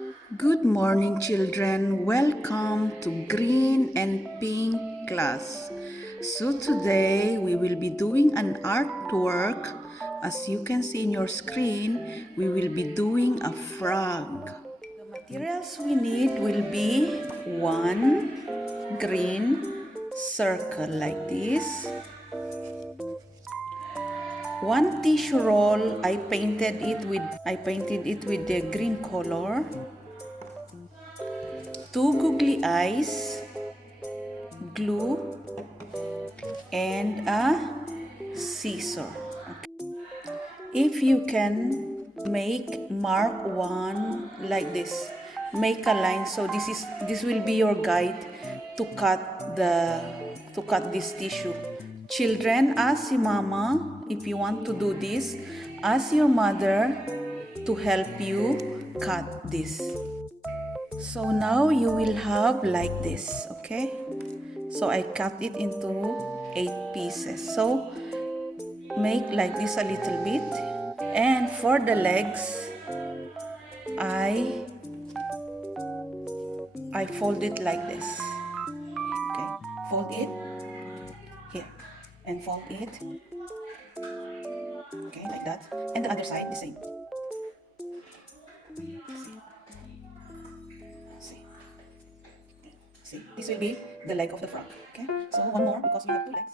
Good morning, children. Welcome to Green and Pink class. So today we will be doing an artwork. As you can see in your screen, we will be doing a frog. The materials we need will be one green circle like this, one tissue roll. I painted it with the green color. Two googly eyes, glue, and a scissor. If you can mark one like this, make a line. So this will be your guide to cut this tissue. Children, ask your mama if you want to do this. Ask your mother to help you cut this. So now you will have like this, okay? So I cut it into 8 pieces. So make like this a little bit. And for the legs, I fold it like this. Okay, fold it here and fold it. Okay, like that. And the other side the same. See, this will be the leg of the frog. Okay, so one more because we have two legs.